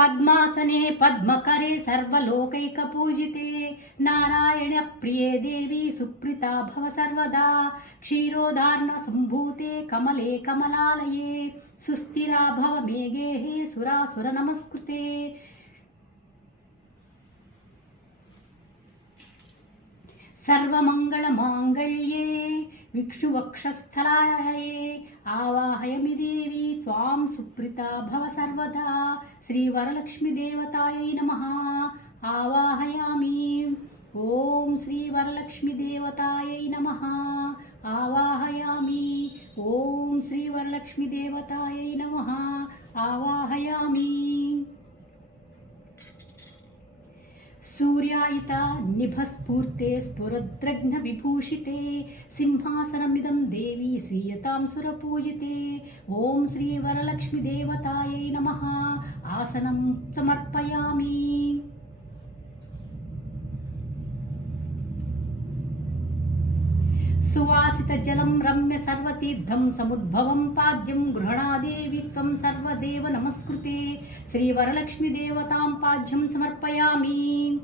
పద్మాసనే పద్మకరే సర్వలోకైకపూజితే నారాయణప్రియే దేవి సుప్రీతా భవ సర్వదా క్షీరోదార్ణ సంభూతే కమలే కమలాలయే సుస్థిరా భవ మే గేహే సురాసుర నమస్కృతే సర్వమంగళమాంగళ్యే విష్ణువక్షస్థలాయే ఆవాహయామి దేవి త్వాం సుప్రీతా భవ సర్వదా శ్రీవరలక్ష్మీదేవతాయై నమః ఆవాహయామి. ఓం శ్రీవరలక్ష్మీదేవతాయై నమః ఆవాహయామి. ఓం శ్రీవరలక్ష్మీదేవతాయై నమః ఆవాహయామి. सूर्यायिता निभस्फूर्ते स्फुरद्रघ्न विभूषिते सिंहासनमिदं देवी स्वीयतां सुरपूजिते ओं श्री वरलक्ष्मी देवतायै नमः आसनं समर्पयामि. सुवासितजलं रम्य सर्वतीर्थं समुद्भवं पाद्यं गृह्णादेवी त्वं सर्वदेव नमस्कृते श्रीवरलक्ष्मीदेवतां पाद्यं समर्पयामि.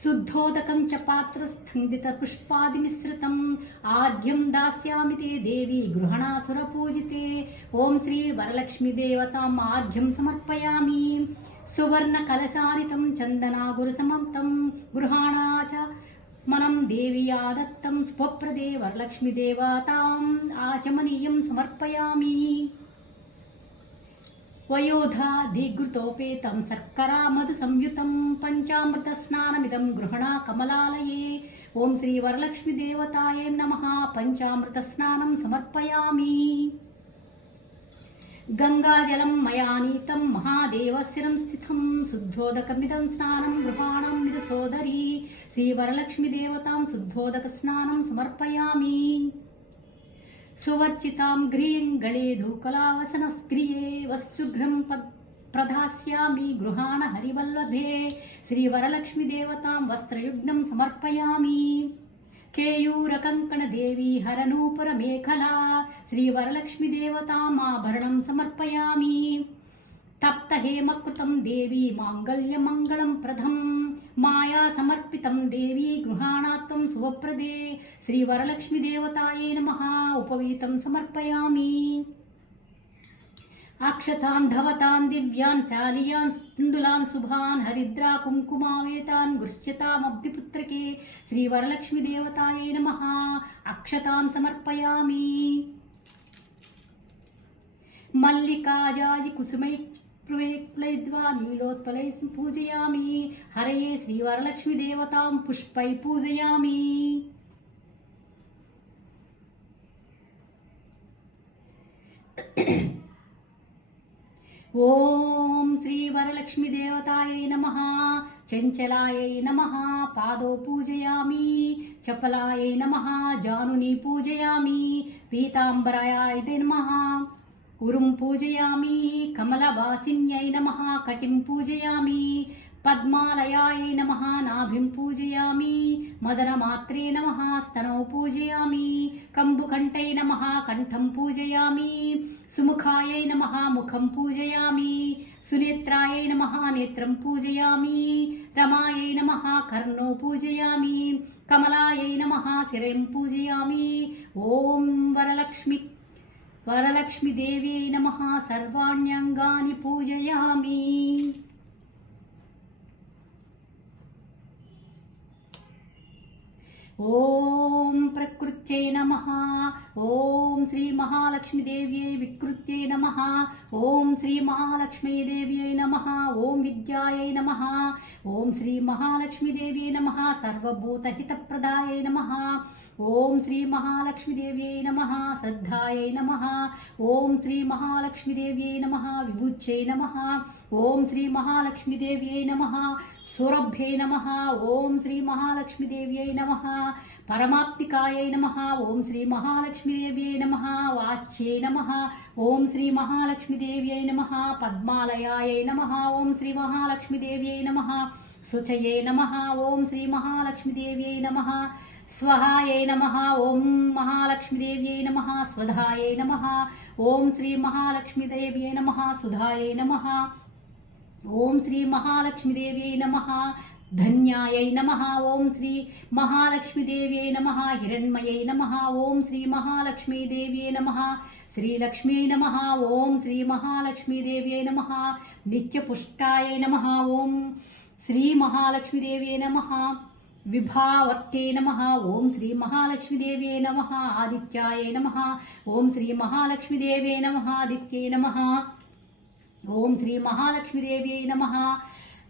शुद्धोदकं च पात्रस्खन्दितपुष्पादिमिश्रितम् आद्यं दास्यामि ते देवी गृह्णासुरपूजिते ओं श्रीवरलक्ष्मीदेवताम् आद्यं समर्पयामि. सुवर्णकलशानितं चन्दनागुरुसमं गृहाणा च मनं देवी आदत्तं स्वप्रदे वरलक्ष्मीदेवताम् आचमनीयं समर्पयामि. वयोधा दीघृतोपेतं शर्करा मधुसंयुतं पञ्चामृतस्नानमिदं गृह्णा कमलालये ओं श्रीवरलक्ष्मीदेवतायै नमः पञ्चामृतस्नानं समर्पयामि. गंगाजलं मया नीतं महादेवशिरं स्थितं शुद्धोदकमिदं स्नानं गृहाणां सोदरी श्रीवरलक्ष्मीदेवतां शुद्धोदकस्नानं समर्पयामि. सुवर्चितां ग्रीं गळे धूकलावसनस्क्रिये वस्तुघ्रं प्रदास्यामि गृहाण हरिवल्लभे श्रीवरलक्ष्मीदेवतां वस्त्रयुग्नं समर्पयामि. केयूरकङ्कणदेवी हरनूपुरमेखला श्रीवरलक्ष्मीदेवताम् आभरणं समर्पयामि. तप्तहेमकृतं देवी माङ्गल्यमङ्गलं प्रदं माया समर्पितं देवी गृहाणात्वं शुभप्रदे श्रीवरलक्ष्मीदेवतायै नमः उपवीतं समर्पयामि. अक्षतान् धवतान् दिव्यान् शालियान् स्तुण्डुलान् शुभान् हरिद्रा कुङ्कुमावेतान् गृह्यतामब्धिपुत्रके श्रीवरलक्ष्मीदेवतायै नमः अक्षतान् समर्पयामि. मल्लिकाजाजि कुसुमैर्पुलैर्द्वा नीलोत्पलैः पूजयामि. हरये श्रीवरलक्ष्मीदेवतां पुष्पैः पूजयामि. ओं श्री वरलक्ष्मीदेवतायै नमः चंचलायै नमः पादौ पूजयामि. चपलायै नमः जानुनी पूजयामि. पीताम्बरायै नमः उरुं पूजयामि. कमलवासिन्यै नमः कटिं पूजयामि. पद्मालयायै नमः नाभिं पूजयामि. मदनमात्रे नमः स्तनौ पूजयामि. कम्बुकण्ठै नमः कण्ठं पूजयामि. सुमुखायै नमः मुखं पूजयामि. सुनेत्रायै नमः नेत्रं पूजयामि. रमायै नमः कर्णौ पूजयामि. कमलायै नमः शिरं पूजयामि. ॐ वरलक्ष्मीदेव्यै नमः सर्वाण्यङ्गानि पूजयामि. ओम प्रकृत्यै नमः. ओम श्री महालक्ष्मीदेव्यै विकृत्यै नमः. ओम श्री महालक्ष्मीदेव्यै नमः. ओम विद्यायै नमः. ओम श्री महालक्ष्मीदेव्यै नमः. सर्वभूतहितप्रदायै नमः. ओम श्री महालक्ष्मीदेव्यै नमः. श्रद्धायै नमः. ओम श्री महालक्ष्मीदेव्यै नमः. विभुज्यै नमः. ओम श्री महालक्ष्मीदेव्यै नमः. सुरभ्यै नमः. ओम श्री महालक्ष्मीदेव्यै नमः. परमात्मिकायै नमः. ओम श्री महालक्ष्मीदेव्यै नमः. वाच्यै नमः. ओम श्री महालक्ष्मीदेव्यै नमः. पद्मालयायै नमः. ओम श्री महालक्ष्मीदेव्यै नमः. శుచయే నమః ఓం శ్రీ మహాలక్ష్మీదేవ్యై నమః స్వహాయై నమః ఓం మహాలక్ష్మీదేవ్యై నమః స్వధాయై నమః ఓం శ్రీ మహాలక్ష్మీదేవ్యై నమః సుధాయై నమః ఓం శ్రీ మహాలక్ష్మీదేవ్యై నమః ధన్యాయై నమః ఓం శ్రీ మహాలక్ష్మీదేవ్యై నమః హిరణ్మయై నమః ఓం శ్రీ మహాలక్ష్మీదేవ్యై నమః శ్రీలక్ష్మ్యై నమః ఓం శ్రీ మహాలక్ష్మీదేవ్యై నమః నిత్యపుష్టాయై నమః ఓం శ్రీ మహాలక్ష్మీదేవ్యై నమః విభావర్తే నమః ఓం శ్రీ మహాలక్ష్మీదేవ్యై నమః ఆదిత్యాయై నమః ఓం శ్రీ మహాలక్ష్మీదేవ్యై నమః ఆదిత్యై నమః ఓం శ్రీ మహాలక్ష్మీదేవ్యై నమః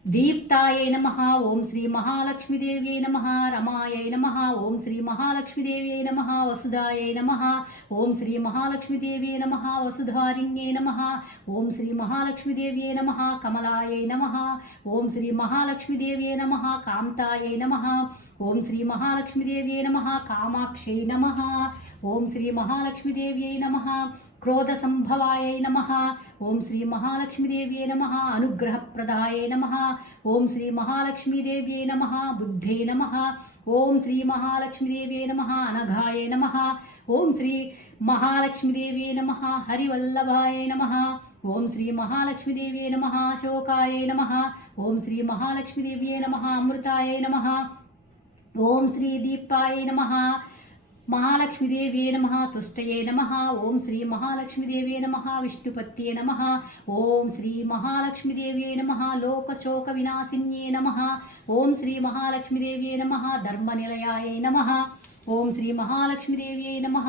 దీప్తాయై నమః ఓం శ్రీ మహాలక్ష్మీదేవ్యై నమః రమాయై నమః ఓం శ్రీ మహాలక్ష్మీదేవ్యై నమః వసుధాయై నమః ఓం శ్రీ మహాలక్ష్మీదేవ్యై నమః వసుధారిణ్యై నమః ఓం శ్రీ మహాలక్ష్మీదేవ్యై నమః కమలాయై నమః ఓం శ్రీ మహాలక్ష్మీదేవ్యై నమః కాంతాయై నమః ఓం శ్రీ మహాలక్ష్మీదేవ్యై నమః కామాక్షై నమః ఓం శ్రీ మహాలక్ష్మీదేవ్యై నమః క్రోధసంభవాయై నమః ఓం శ్రీ మహాలక్ష్మీదేవ్యై నమః అనుగ్రహప్రదాయై నమః ఓం శ్రీ మహాలక్ష్మీదేవ్యై నమః బుద్ధే నమః ఓం శ్రీ మహాలక్ష్మీదేవ్యై నమః అనఘాయై నమః ఓం శ్రీ మహాలక్ష్మీదేవ్యై నమః హరివల్లభాయై నమః ఓం శ్రీ మహాలక్ష్మీదేవ్యై నమః శోకాయై నమః ఓం శ్రీ మహాలక్ష్మీదేవ్యై నమః అమృతాయై నమః ఓం శ్రీ దీపాయై నమః మహాలక్ష్మీదేవ్యై నమః తుష్టయే నమః ఓం శ్రీ మహాలక్ష్మీదేవ్యై నమః విష్ణుపత్యే నమః ఓం శ్రీ మహాలక్ష్మీదేవ్యై నమః లోకశోక వినాశిన్యే నమః ఓం శ్రీ మహాలక్ష్మీదేవ్యై నమః ధర్మనిలయాయై నమః ఓం శ్రీ మహాలక్ష్మీదేవ్యై నమః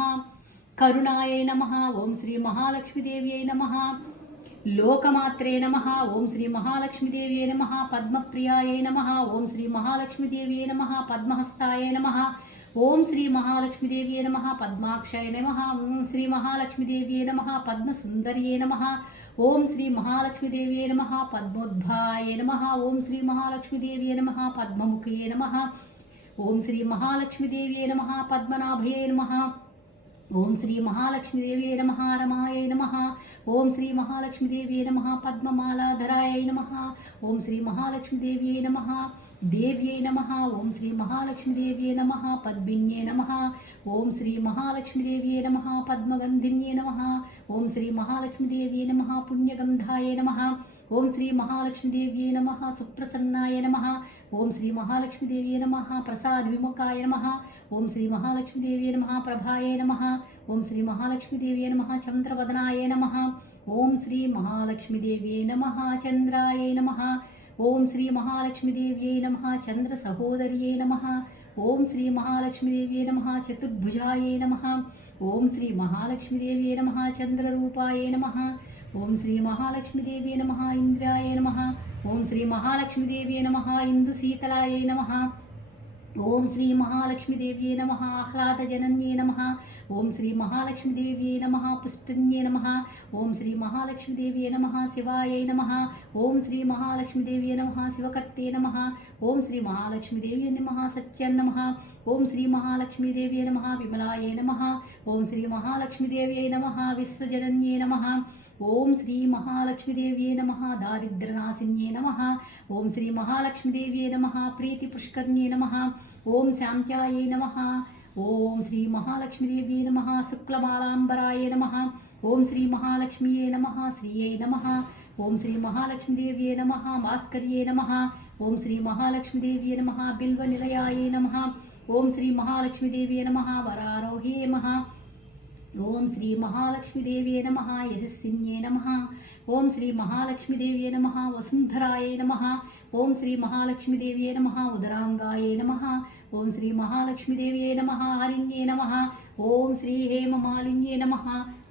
కరుణాయై నమః ఓం శ్రీ మహాలక్ష్మీదేవ్యై నమః లోకమాత్రే నమః ఓం శ్రీ మహాలక్ష్మీదేవ్యై నమః పద్మప్రియాయై నమః ఓం శ్రీ మహాలక్ష్మీదేవ్యై నమః పద్మహస్తాయై నమః ఓం శ్రీ మహాలక్ష్మీదేవ్యై నమః పద్మాక్షాయ నమః ఓం శ్రీ మహాలక్ష్మీదేవ్యై నమః పద్మసుందర్యై నమః ఓం శ్రీ మహాలక్ష్మీదేవ్యై నమః పద్మోద్భాయ నమః ఓం శ్రీ మహాలక్ష్మీదేవ్యై నమః పద్మముఖే నమః ఓం శ్రీ మహాలక్ష్మీదేవ్యై నమః పద్మనాభయే నమః ఓం శ్రీ మహాలక్ష్మీదేవ్యై నమః రమాయై నమః ఓం శ్రీ మహాలక్ష్మీదేవ్యై నమః పద్మమాలాధరాయై నమః ఓం శ్రీ మహాలక్ష్మీదేవ్యై నమః దేవ్యై నమః ఓం శ్రీ మహాలక్ష్మీదేవ్యై నమః పద్మిన్యై నమః ఓం శ్రీ మహాలక్ష్మీదేవ్యై నమః పద్మగంధిన్యై నమః ఓం శ్రీ మహాలక్ష్మీదేవ్యై నమః పుణ్యగంధాయ నమః ఓం శ్రీ మహాలక్ష్మీదేవ్యై నమః సుప్రసన్నాయ నమః ఓం శ్రీ మహాలక్ష్మీదేవ్యై నమః ప్రసాదవిముఖాయ నమః ఓం శ్రీ మహాలక్ష్మీదేవ్యై నమః ప్రభాయై నమః ఓం శ్రీ మహాలక్ష్మీదేవ్యై నమః చంద్రవదనాయ నమః ఓం శ్రీ మహాలక్ష్మీదేవ్యై నమః చంద్రాయై నమః ఓం శ్రీ మహాలక్ష్మీదేవ్యై నమః చంద్ర సహోదర్యై నమః ఓం శ్రీ మహాలక్ష్మీదేవ్యై నమః చతుర్భుజాయై నమః ఓం శ్రీ మహాలక్ష్మీదేవ్యై నమః చంద్రరూపాయై నమః ఓం శ్రీ మహాలక్ష్మీదేవ్యై నమః ఇంద్రాయై నమః ఓం శ్రీ మహాలక్ష్మీదేవ్యై నమః ఇందుశీతలాయై నమః ఓం శ్రీ మహాలక్ష్మీదేవ్యై నమః ఆహ్లాదజనన్యై నమః ఓం శ్రీ మహాలక్ష్మీదేవ్యై నమః పుష్టిన్యై నమః ఓం శ్రీ మహాలక్ష్మీదేవ్యై నమః శివాయై నమః ఓం శ్రీ మహాలక్ష్మీదేవ్యై నమః శివకర్తే నమః ఓం శ్రీ మహాలక్ష్మీదేవ్యై నమః సత్యన్ నమః ఓం శ్రీ మహాలక్ష్మీదేవ్యై నమః విమలాయై నమః ఓం శ్రీ మహాలక్ష్మీదేవ్యై నమః విశ్వజనన్యై నమః ఓం శ్రీ మహాలక్ష్మీదేవ్యై నమః దారిద్ర్యనాశిన్యై నమః ఓం శ్రీ మహాలక్ష్మీదేవ్యై నమః ప్రీతిపుష్కర్ణ్యై నమః ఓం శాంత్యాయై నమః ఓం శ్రీ మహాలక్ష్మీదేవ్యై నమః శుక్లమాలాంబరాయ నమః ఓం శ్రీ మహాలక్ష్మ్యై నమః శ్రీయై నమః ఓం శ్రీ మహాలక్ష్మీదేవ్యై నమః భాస్కర్యై నమః ఓం శ్రీ మహాలక్ష్మీదేవ్యై నమః బిల్వనిలయాయై నమః ఓం శ్రీ మహాలక్ష్మీదేవ్యై నమః వరారోహ్యై నమః ఓం శ్రీ మహాలక్ష్మీదేవ్యై నమః యశస్సిన్యై నమః ఓం శ్రీ మహాలక్ష్మీదేవ్యై నమః వసుంధరాయై నమః ఓం శ్రీ మహాలక్ష్మీదేవ్యై నమః ఉదరాంగాయై నమః ఓం శ్రీ మహాలక్ష్మీదేవ్యై నమః హరిణ్యై నమః ఓం శ్రీ హేమమాలిన్యై నమః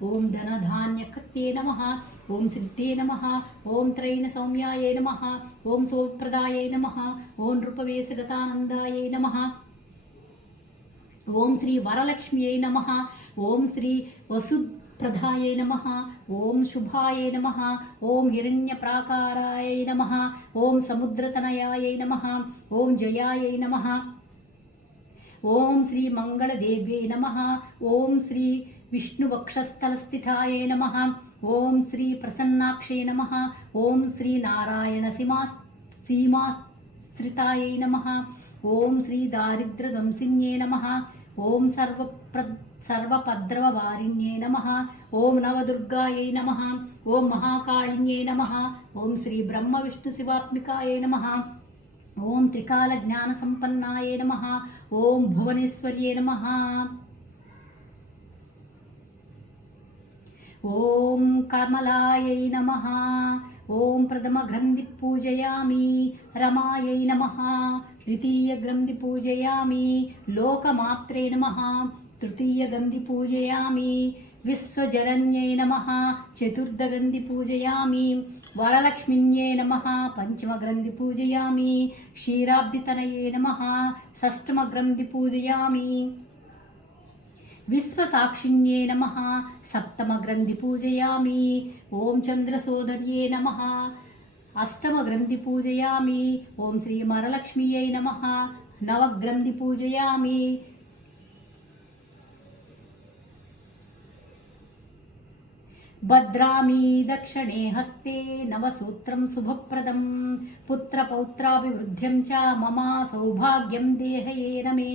ఓం ధనధాన్యకర్త్యై నమః ఓం సిద్ధే నమః ఓం త్రైణ సౌమ్యాయై నమః ఓం సౌప్రదాయై నమః ఓం నృపవేశగతానందాయై నమః ఓం శ్రీ వరలక్ష్మ్యై నమః ఓం శ్రీ వసుప్రదాయై నమః ఓం శుభాయై నమః ఓం హిరణ్యప్రాకారాయై నమః ఓం సముద్రతనయాయై నమః ఓం జయాయై నమః ఓం శ్రీ మంగళదేవ్యై నమః ఓం శ్రీ విష్ణువక్షస్థలస్థితాయై నమః ఓం శ్రీ ప్రసన్నాక్షై నమః ఓం శ్రీ నారాయణ श्रितायै नमः ॐ श्री दारिद्र्यध्वंसिन्ये नमः ॐ सर्वपद्रववारिण्ये नमः ॐ नवदुर्गायै नमः ॐ महाकालिन्ये नमः ॐ श्री ब्रह्मविष्णुशिवात्मिकायै नमः ॐ त्रिकालज्ञानसम्पन्नायै नमः ॐ भुवनेश्वर्ये नमः ॐ कमलायै नमः ॐ प्रथमग्रन्थि पूजयामि रमायै नमः द्वितीयग्रन्थि पूजयामि लोकमात्रे नमः तृतीयग्रन्थि पूजयामि विश्वजनन्यै नमः चतुर्थग्रन्थि पूजयामि वरलक्ष्मिन्यै नमः पञ्चमग्रन्थि पूजयामि क्षीराब्धितनये नमः षष्ठमग्रन्थि पूजयामि विश्वसाक्षिण्ये नमः सप्तमग्रन्थि पूजयामि ॐ चन्द्रसोदर्ये नमः अष्टमग्रन्थि पूजयामि ॐ श्रीवरलक्ष्म्यै नमः नवग्रन्थि पूजयामि भद्रामि दक्षिणे हस्ते नवसूत्रं शुभप्रदं पुत्रपौत्राभिवृद्ध्यं च मम सौभाग्यं देहयेन मे